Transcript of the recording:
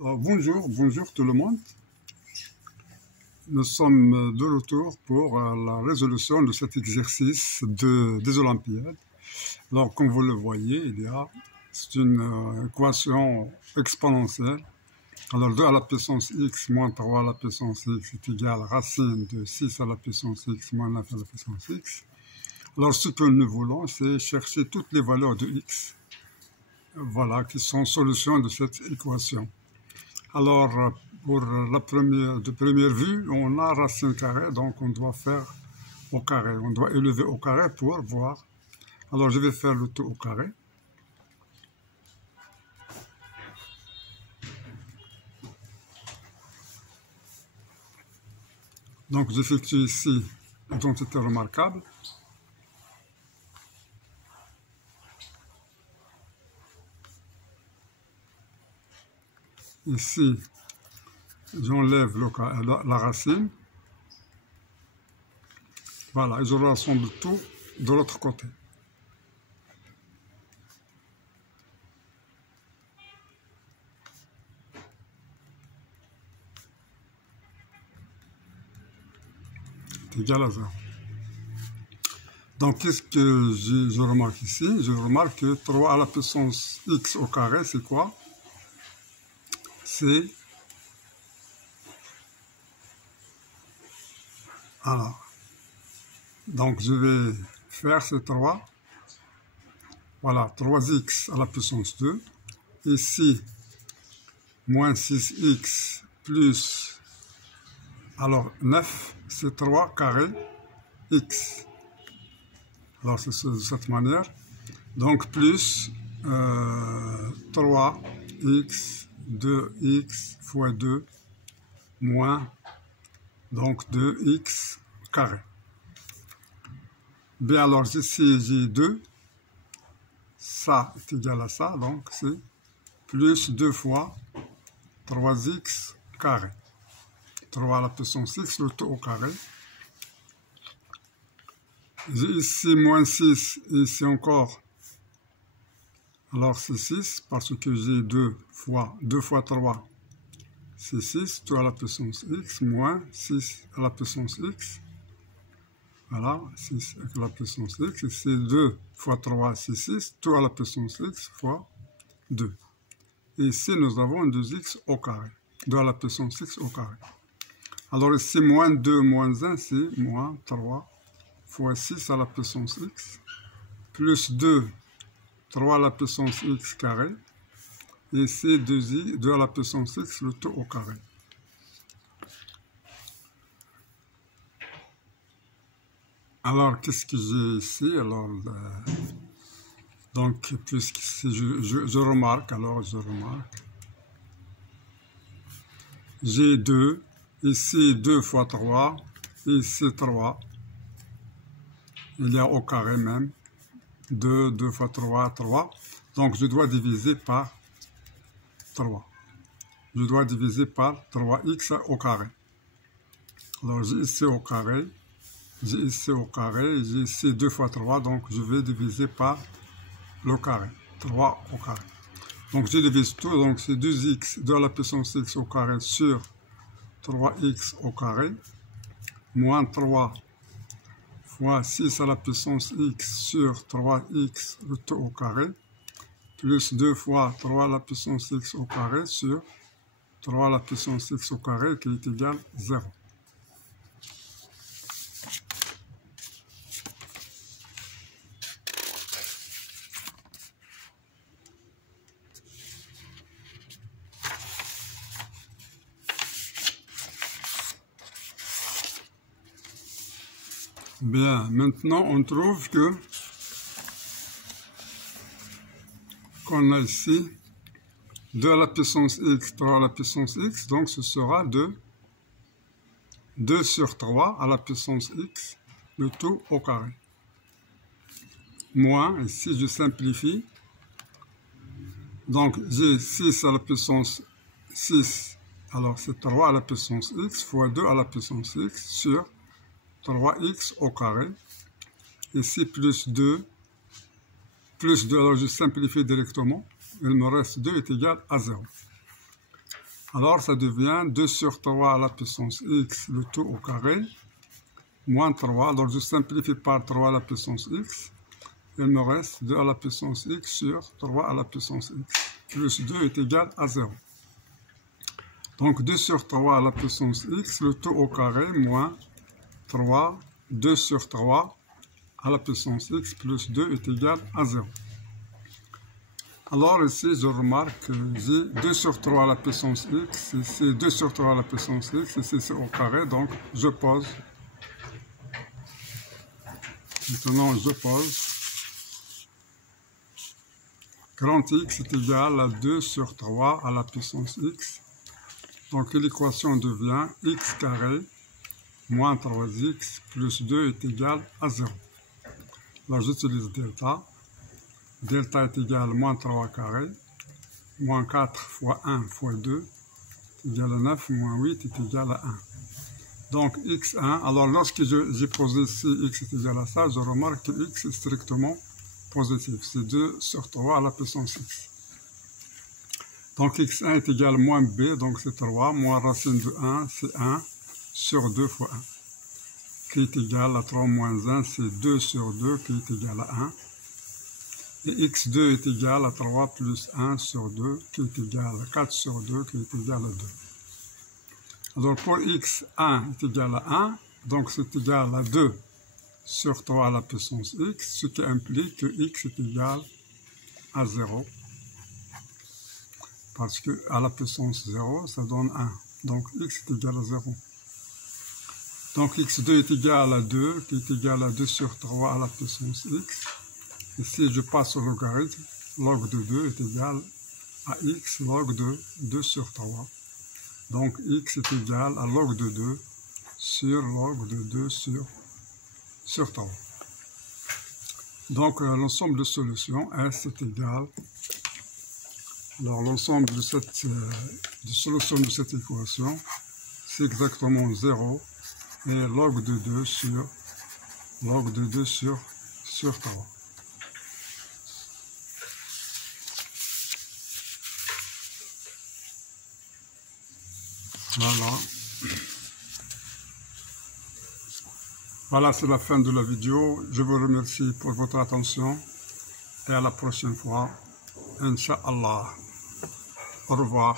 Bonjour tout le monde. Nous sommes de retour pour la résolution de cet exercice des Olympiades. Alors, comme vous le voyez, c'est une équation exponentielle. Alors, 2 à la puissance x moins 3 à la puissance x est égal à racine de 6 à la puissance x moins 9 à la puissance x. Alors, ce que nous voulons, c'est chercher toutes les valeurs de x, voilà, qui sont solutions de cette équation. Alors, pour de première vue, on a racine carrée, donc on doit faire au carré. On doit élever au carré pour voir. Alors, je vais faire le tout au carré. Donc, j'effectue ici l'identité remarquable. Ici, j'enlève la racine. Voilà, et je rassemble tout de l'autre côté. C'est égal à 0. Donc, qu'est-ce que je remarque ici? Je remarque que 3 à la puissance x au carré, c'est quoi? C'est... Alors, donc je vais faire ces 3. Voilà, 3x à la puissance 2. Ici, moins 6x plus... Alors, 9, c'est 3 carré x. Alors, c'est de cette manière. Donc, plus 3x, 2x fois 2, moins, donc 2x carré. Bien, alors, ici, j'ai 2. Ça est égal à ça, donc c'est plus 2 fois 3x carré. 3 à la puissance x, le tout au carré. J'ai ici moins 6, et ici encore. Alors c'est 6, parce que j'ai 2 fois 3, c'est 6, tout à la puissance x, moins 6 à la puissance x. Voilà, 6 à la puissance x, et c'est 2 fois 3, c'est 6, tout à la puissance x fois 2. Et ici, nous avons 2x au carré, 2 à la puissance x au carré. Alors ici, moins 2, moins 1, c'est moins 3 fois 6 à la puissance x, plus 2, 3 à la puissance x carré, et c'est 2 à la puissance x, le tout au carré. Alors, qu'est-ce que j'ai ici? Alors, donc, puisque je remarque, j'ai 2, ici 2 fois 3, ici 3, il y a au carré même, 2 fois 3, 3, donc je dois diviser par 3. Je dois diviser par 3x au carré. Alors, j'ai ici au carré, j'ai ici au carré, j'ai ici 2 fois 3, donc je vais diviser par le carré, 3 au carré. Donc, je divise tout, donc c'est 2x, 2 à la puissance x au carré sur 3x au carré, moins 3 fois 6 à la puissance x sur 3x, le tout au carré, plus 2 fois 3 à la puissance x au carré sur 3 à la puissance x au carré qui est égal à 0. Bien, maintenant on trouve qu'on a ici 2 à la puissance x, 3 à la puissance x, donc ce sera 2 sur 3 à la puissance x, le tout au carré. Moins, et si je simplifie, donc j'ai 6 à la puissance 6, alors c'est 3 à la puissance x fois 2 à la puissance x sur 3x au carré, ici plus 2, alors je simplifie directement, il me reste 2 est égal à 0. Alors, ça devient 2 sur 3 à la puissance x, le tout au carré, moins 3. Alors, je simplifie par 3 à la puissance x. Il me reste 2 à la puissance x sur 3 à la puissance x, plus 2 est égal à 0. Donc, 2 sur 3 à la puissance x, le tout au carré, moins 3, 2 sur 3 à la puissance x, plus 2 est égal à 0. Alors, ici, je remarque que j'ai 2 sur 3 à la puissance x, ici 2 sur 3 à la puissance x, ici c'est au carré, donc je pose. Maintenant, je pose. Grand x est égal à 2 sur 3 à la puissance x. Donc l'équation devient x carré moins 3x plus 2 est égal à 0. Là, j'utilise delta. Delta est égal à moins 3 carré, moins 4 fois 1 fois 2 est égal à 9, moins 8 est égal à 1. Donc x1, alors lorsque j'ai posé ici x est égal à ça, je remarque que x est strictement positif. C'est 2 sur 3 à la puissance x. Donc x1 est égal à moins b, donc c'est 3, moins racine de 1, c'est 1 sur 2 fois 1, qui est égal à 3 moins 1, c'est 2 sur 2, qui est égal à 1. Et x2 est égal à 3 plus 1 sur 2, qui est égal à 4 sur 2, qui est égal à 2. Alors pour x1 est égal à 1, donc c'est égal à 2 sur 3 à la puissance x, ce qui implique que x est égal à 0. Parce que à la puissance 0, ça donne 1. Donc x est égal à 0. Donc x2 est égal à 2, qui est égal à 2 sur 3 à la puissance x. Et si je passe au logarithme, log de 2 est égal à x log de 2 sur 3. Donc x est égal à log de 2 sur log de 2 sur 3. Donc l'ensemble de solutions S est égal. Alors l'ensemble de solutions de cette équation, c'est exactement 0 et log de 2 sur 3. Voilà. Voilà, c'est la fin de la vidéo. Je vous remercie pour votre attention et à la prochaine fois. Inch'Allah. Au revoir.